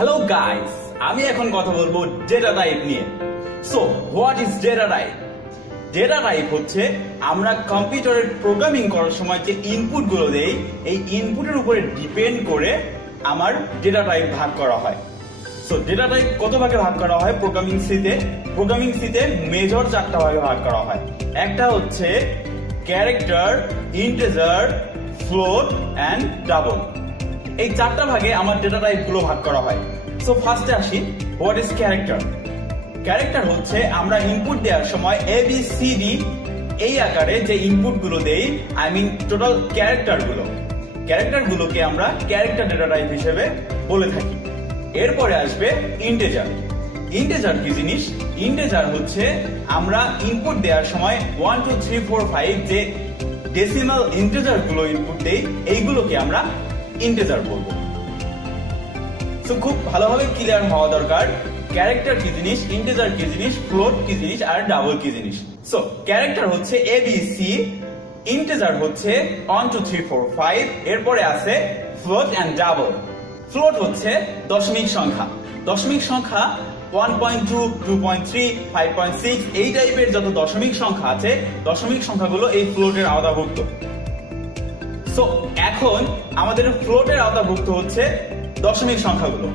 Hello guys, আমি এখন কথা বলবো ডেটা টাইপ নিয়ে। So what is data type? Data type হচ্ছে আমরা কম্পিউটারে প্রোগ্রামিং করার সময় যে ইনপুট গুলো দেই, এই ইনপুটের উপরে ডিপেন্ড করে আমার ডেটা টাইপ ভাগ করা হয়। সো ডেটা টাইপ কত ভাগে ভাগ করা হয় প্রোগ্রামিং সিতে? প্রোগ্রামিং সিতে মেজর 4টা ভাগে ভাগ করা হয়। একটা হচ্ছে character, integer, float and double. এই 4টা ভাগে আমার ডেটা টাইপ গুলো ভাগ করা হয়। সো ফার্স্টে আসি, হোয়াট ইজ ক্যারেক্টার? ক্যারেক্টার হচ্ছে আমরা ইনপুট দেওয়ার সময় ABCD এই আকারে যে ইনপুট গুলো দেই, আই মিন টোটাল ক্যারেক্টার গুলোকে আমরা ক্যারেক্টার ডেটা টাইপ হিসেবে বলে থাকি। এরপরে আসবে ইন্টিজার। ইন্টিজার কি জিনিস? ইন্টিজার হচ্ছে আমরা ইনপুট দেওয়ার সময় 1 2 3 4 5 যে ডেসিমাল ইন্টিজার গুলো ইনপুট দেই, এইগুলোকে আমরা ইন্টিজার বলবো। সো খুব ভালোভাবে ক্লিয়ার হওয়া দরকার ক্যারেক্টার কি জিনিস, ইন্টিজার কি জিনিস, ফ্লোট কি জিনিস আর ডাবল কি জিনিস। সো ক্যারেক্টার হচ্ছে ABC, ইন্টিজার হচ্ছে 1 2 3 4 5, এরপরে আছে ফ্লোট এন্ড ডাবল। ফ্লোট হচ্ছে দশমিক সংখ্যা। দশমিক সংখ্যা 1.2, 2.3, 5.6 এই টাইপের যত দশমিক সংখ্যা আছে, দশমিক সংখ্যাগুলো এই ফ্লোটের আওতাভুক্ত। সো এখন আমাদের ফ্লোটের আওতাভুক্ত হচ্ছে দশমিক সংখ্যাগুলো।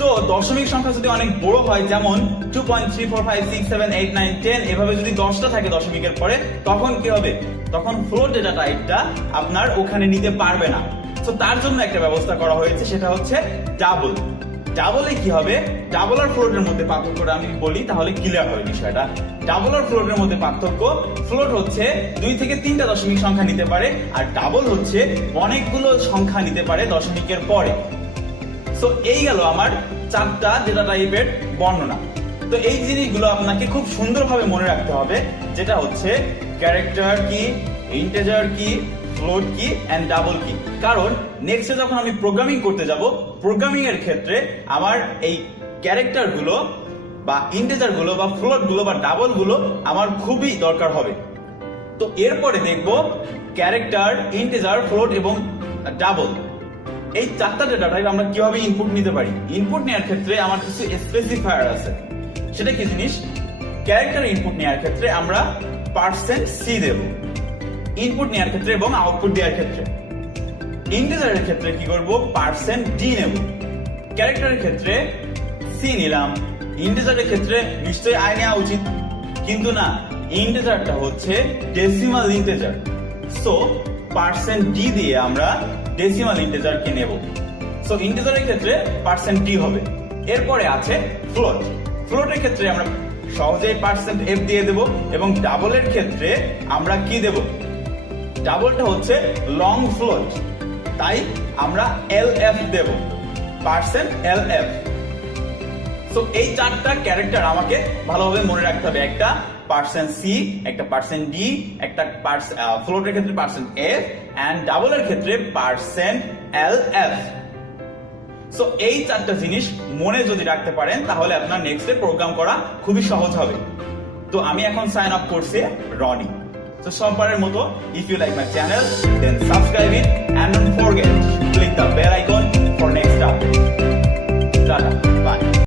তো দশমিক সংখ্যা যদি অনেক বড় হয়, যেমন 2.3 4 5 6 7 8 9 10 এভাবে যদি 10টা থাকে দশমিকের পরে, তখন কি হবে? তখন ফ্লোট ডেটা টাইপটা আপনার ওখানে নিতে পারবে না। তো তার জন্য একটা ব্যবস্থা করা হয়েছে, সেটা হচ্ছে ডাবল। ডাবলে কি হবে? ডাবল আর ফ্লোটের মধ্যে পার্থক্যটা আমি বলি, তাহলে ক্লিয়ার হবে বিষয়টা। ডাবল আর ফ্লোটের মধ্যে পার্থক্য, ফ্লোট হচ্ছে 2 থেকে 3টা দশমিক সংখ্যা নিতে পারে, আর ডাবল হচ্ছে অনেকগুলো সংখ্যা নিতে পারে দশমিকের পরে। সো এই গেল আমার 4টা ডেটা টাইপের বর্ণনা। তো এই জিনিসগুলো আপনাকে খুব সুন্দরভাবে মনে রাখতে হবে, যেটা হচ্ছে ক্যারেক্টার কি, ইন্টিজার কি, ফ্লোট কি এন্ড ডাবল কি। কারণ নেক্সটে যখন আমি প্রোগ্রামিং করতে যাব, প্রোগ্রামিং এর ক্ষেত্রে আমার এই ক্যারেক্টার গুলো বা ইন্টিজার গুলো বা ফ্লোট গুলো বা ডাবল গুলো আমার খুবই দরকার হবে। তো এরপরে দেখব ক্যারেক্টার, ইন্টিজার, ফ্লোট এবং ডাবল এই 4টা ডেটা টাইপ আমরা কিভাবে ইনপুট নিতে পারি। ইনপুট নেওয়ার ক্ষেত্রে আমার কিছু স্পেসিফায়ার আছে। সেটা কি জিনিস? ক্যারেক্টার ইনপুট নেওয়ার ক্ষেত্রে আমরা %C দেব ইনপুট নেওয়ার ক্ষেত্রে এবং আউটপুট দেওয়ার ক্ষেত্রে। ইন্টিজারের ক্ষেত্রে কি করব? %D নেব। ক্যারেক্টারের ক্ষেত্রে C নিলাম, ইন্টিজারের ক্ষেত্রে নিশ্চয়ই I নেওয়া উচিত, কিন্তু না, ইন্টিজারটা হচ্ছে ডেসিমাল ইন্টিজার। সো %D দিয়ে আমরা ডেসিমাল ইন্টিজার কে নেব। সো ইন্টিজারের ক্ষেত্রে %D হবে। এরপরে আছে ফ্লোট। ফ্লোটের ক্ষেত্রে আমরা সহজেই %F দিয়ে দেব, এবং ডাবলের ক্ষেত্রে আমরা কি দেব? ডাবলটা হচ্ছে লং ফ্লোট, তাই আমরা LF দেব, %LF। সো এই 4টা ক্যারেক্টার আমাকে ভালোভাবে মনে রাখতে হবে। একটা %C, একটা %D, একটা ফ্লোটের ক্ষেত্রে %F এন্ড ডাবলের ক্ষেত্রে %LF। সো এই 4টা জিনিস মনে যদি রাখতে পারেন, তাহলে আপনার নেক্সটে প্রোগ্রাম করা খুবই সহজ হবে। তো আমি এখন সাইন আপ করছি রনি। So সববারের মতো, if you like my channel, then subscribe it and don't forget to click the bell icon for next update. Tata, bye.